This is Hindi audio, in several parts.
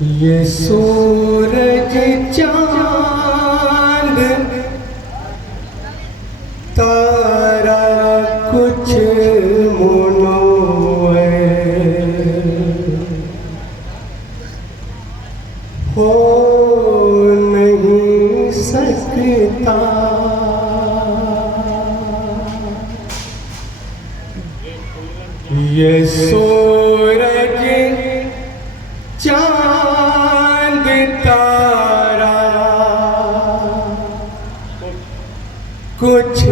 ये सूरज चांद तारा कुछ मुनोए हो नहीं सकता। ये सूरज चांद तारा कुछ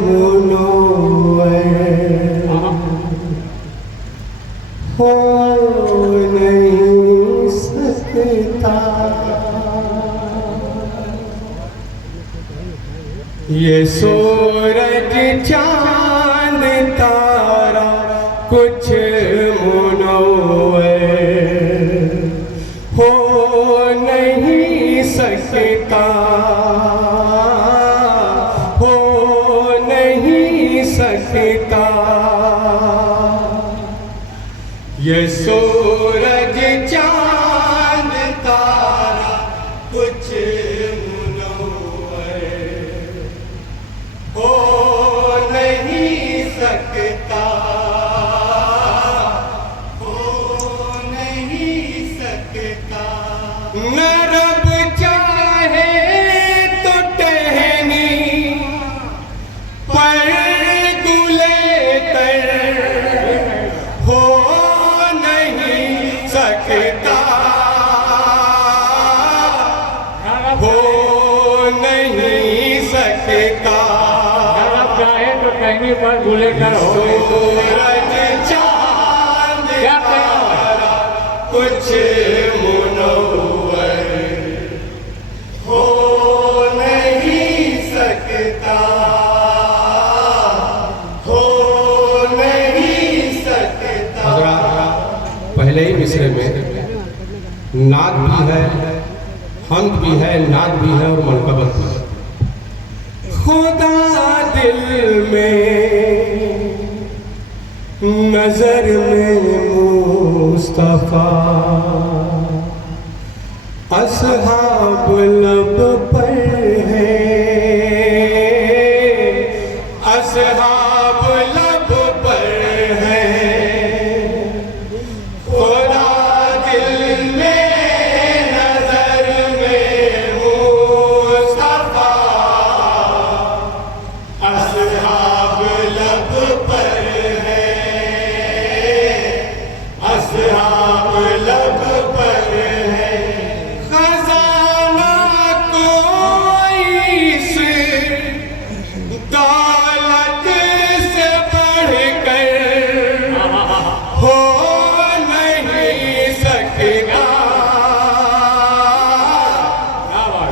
मुनोए हो नहीं सकता। ये सूरज चांद तारा कुछ मुनोए हो नहीं सकता, हो नहीं सकता। ये सूरज चांद तारा कुछ मुनोए हो नहीं सकता, हो नहीं सकता। न रब चाहे तो टहनी पर गुलेतर हो नहीं सकता, हो नहीं सकता। रब चाहे तो टहनी पर गुलेटर हो। सूरज चांद तारा कुछ मुनव्वर हो नहीं सकता, हो नहीं सकता। पहले ही मिसरे में नाद भी है, हंद भी है, नाद भी है और मनकबत भी है। खुदा दिल में नजर में मुस्तफा असहाब लब पर है, असहाब लब पर है। खुदा दिल में नजर में मुस्तफा असहाब लब पर है, असहाब लब पर है। खजाना कोई इस दौलत से बढ़कर हो नहीं सकता,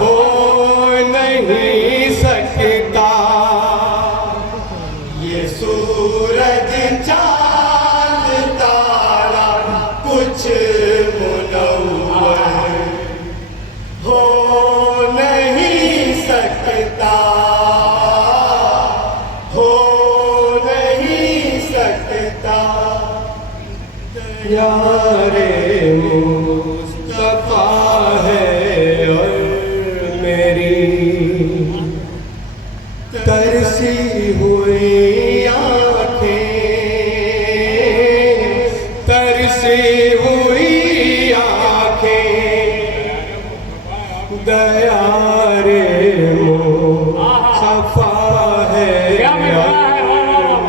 हो नहीं सकता। ये सूरज चांद तारा कुछ मुनव्वर हो नहीं सकता, हो नहीं सकता। यारे मुस्तफा है और मेरी तरसी हुई आँखें, तरसी हुई आँखें। दया रे मुस्तफा है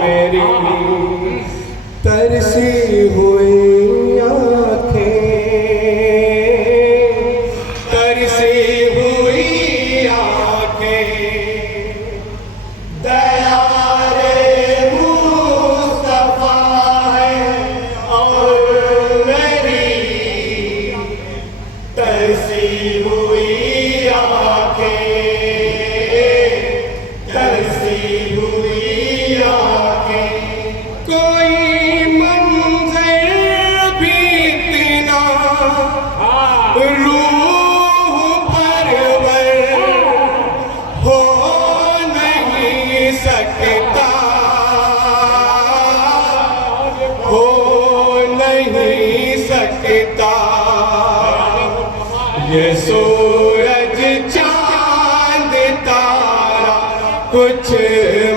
मेरी तरसी हुई आँखें, तरसी हुई आँखें। दया रे मुस्तफा है और मेरी तरसी हुई आँखें, तरसी हुई आँखें। कोई मंजर भी इतना रूह परवर हो नहीं सकता, हो नहीं सकता। ये सूरज चांद तारा कुछ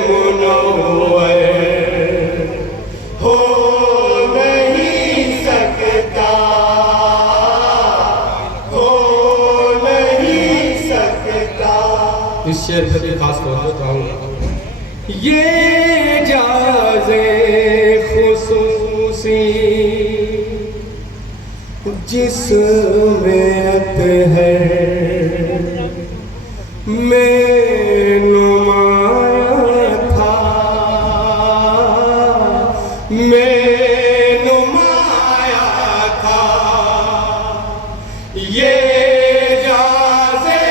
मुनव्वर हो नहीं सकता, हो नहीं सकता। इस शेर पर खास तौर पर चाहूँगा, ये जाज़े खुसूसी जिसमें अतहर में नुमाया था, में नुमाया था। ये जाज़े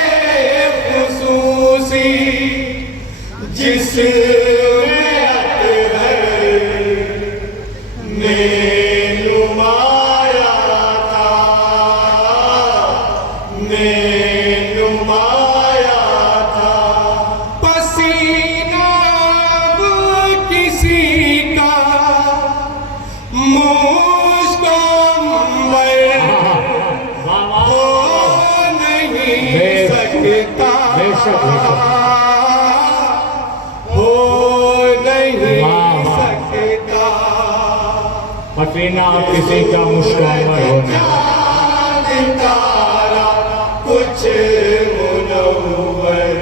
खुसूसी जिसमें अतहर में हो नहीं सकता। पसीना किसी का मुश्किल होना, तारा कुछ मुनव्वर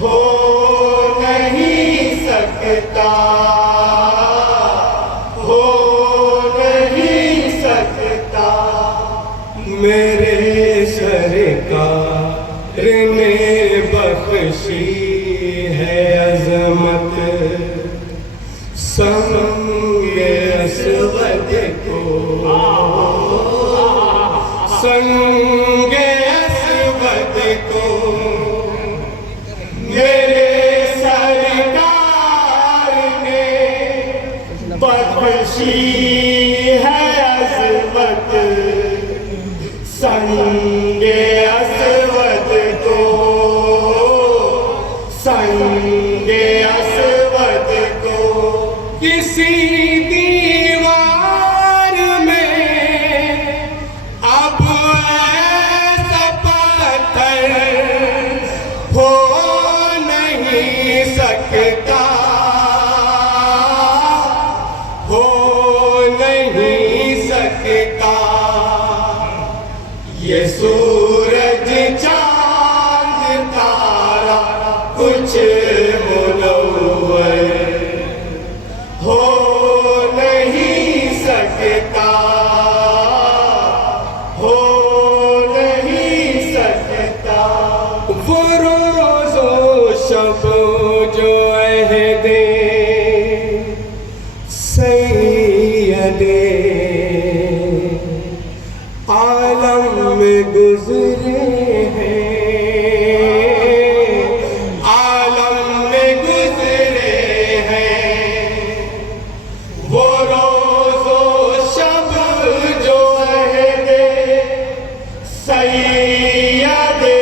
हो नहीं सकता, हो नहीं सकता। मेरे सरकार ने बख्शी है अज़मत संगे असवद को, संगे असवद को। मेरे सरकार ने बख्शी है अज़मत संगे असवद को, संगे असवद को। किसी दीवार में अब ऐसा पत्थर हो नहीं सकता, हो नहीं सकता। ये सूरज चांद तारा कुछ मुनव्वर हो नहीं सकता, हो नहीं सकता। वो रोज़ो शब जो अहदे सैयदे आलम में गुज़रे हैं, आलम में गुज़रे हैं। वो रोज़ो शब जो अहदे सैयदे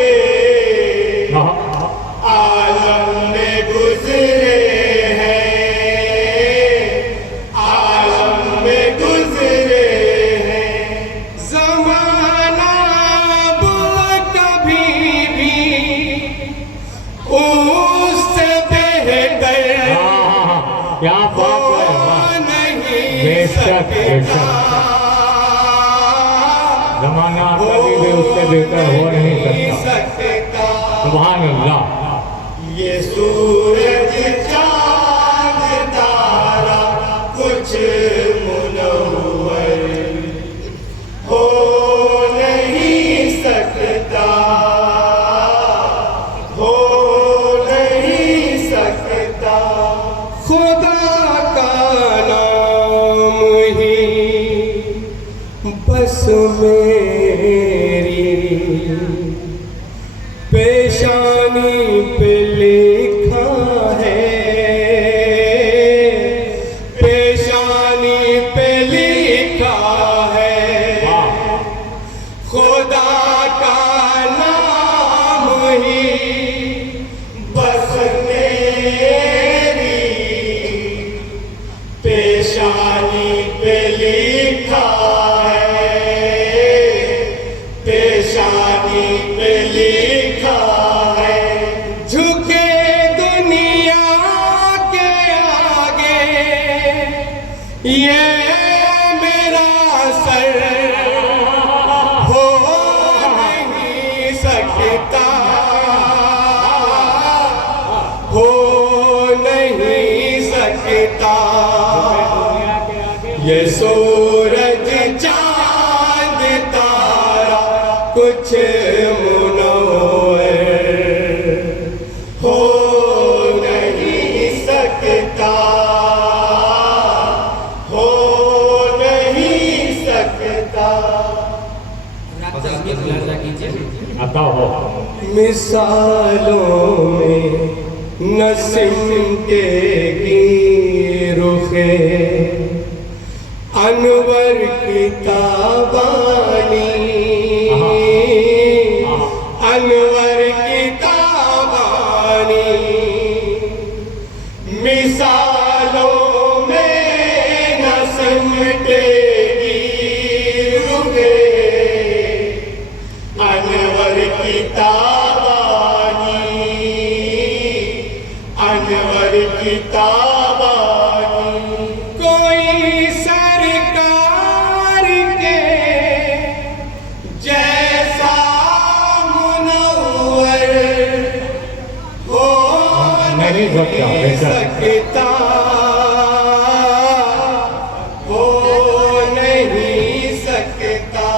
आलम में गुज़रे हैं, आलम में गुज़रे हैं। ज़माना वो कभी भी उससे बेहतर क्या बात है, नहीं बेशक, सकता, जमाना कभी भी उससे बेहतर हो नहीं सकता। सुभान अल्लाह। ये सूरज चांद तारा कुछ मुनव्वर हो नहीं सकता, हो नहीं सकता। खुदा का नाम ही बस मेरी पेशानी पे लिखा है, पेशानी पे लिखा है। खुदा का नाम ही बस मेरी पेशानी पे लिखा है, पेशानी कुछ मुनव्वर हो नहीं सकता, हो नहीं सकता। आता हो मिसालों में न सिमटेगी रुखे अनवर की ताबानी, अनवर की ताबानी। मिसालों में न सिमटेगी रुखे अनवर की ताबानी, अनवर की ताबानी। कोई सरकार के जैसा मुनव्वर हो नहीं सकता, हो नहीं सकता।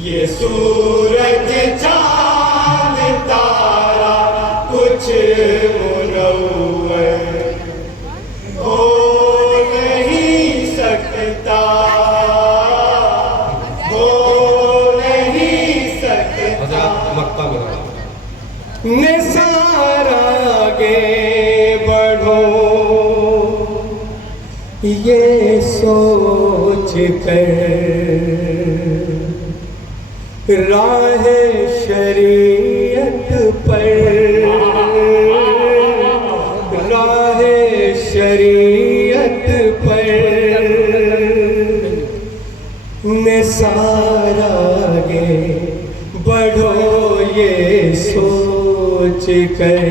ये सूरज चांद तारा कुछ मुनव्वर हो नहीं सकता, हो नहीं सकता। निसारा आगे बढ़ो ये सोच कर, राह शरीयत पर, राह शरीयत पर। निसारा आगे बढ़ो ये सोच कर,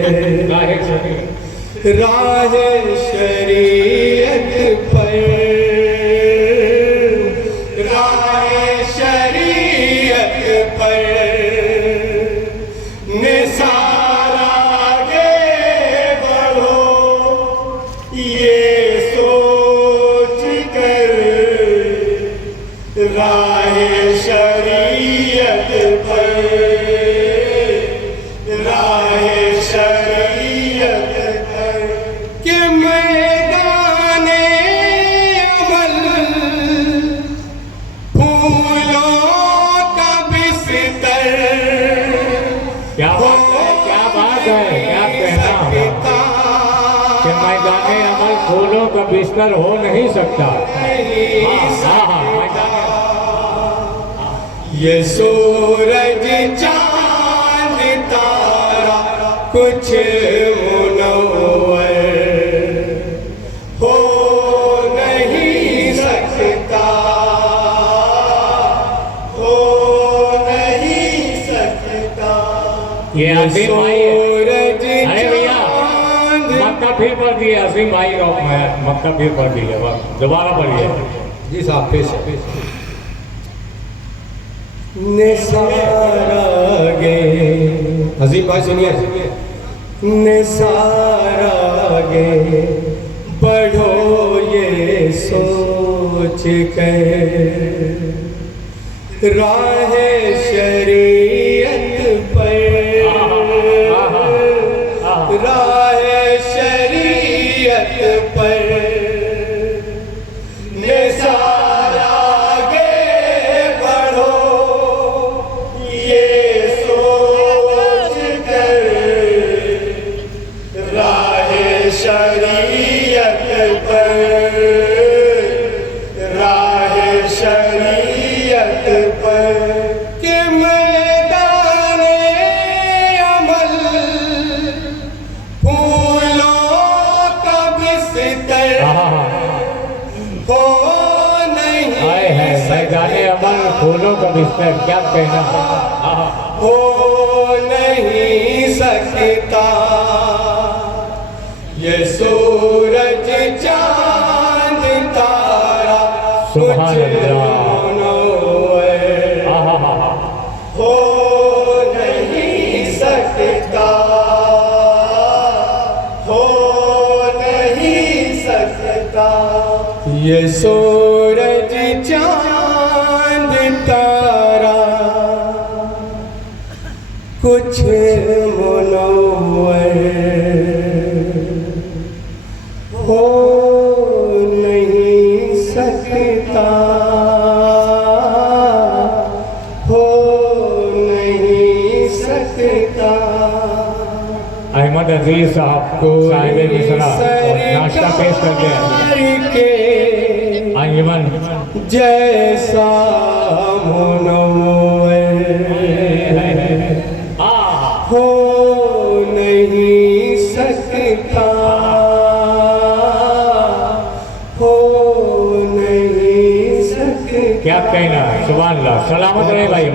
राह शरीयत पर, राह शरीयत पर। निसारा आगे बढ़ो ये सोच कर, राह शरीयत पर, राह शरीयत पर। कि मैदाने अमल फूलों का बिस्तर क्या बात है, क्या बात है, क्या कहना है कि मैदाने अमल फूलों का बिस्तर हो नहीं सकता। ये सूरज चांद तारा कुछ मुनव्वर हो नहीं सकता, हो नहीं सकता। ये असीम भाई सूरज अरे भैया मक्का फिर पढ़ दिए, असीम भाई मक्का फिर पढ़ दिए, दोबारा पढ़िए। जी साहब पेश निसारा गे अजीम भाई सुनिए। निसारा गे बढ़ो ये सोच कर, राह शरीयत पर, राह शरीयत पर। निसारा आगे बढ़ो ये सोच कर, राह शरीयत पर, राह शरीयत पर। कि मैदाने अमल फूलों का बिस्तर हो नहीं मैदाने अमल फूलों का बिस्तर, क्या कहना हो नहीं सकता। ये सूरज चांद तारा कुछ मुनव्वर हो नहीं सकता, हो नहीं सकता। ये सूरज चांद तारा कुछ मुनव्वर हो नहीं सकता, हो नहीं सकता। अहमद अजीज साहब को साहिब मिसरा और नाश्ता पेश करते हैं। अंजुमन जैसा मुनव्वर हो नहीं सकता, हो नहीं सकता। क्या कहना, सुभान अल्लाह, सलामत रहे भाई।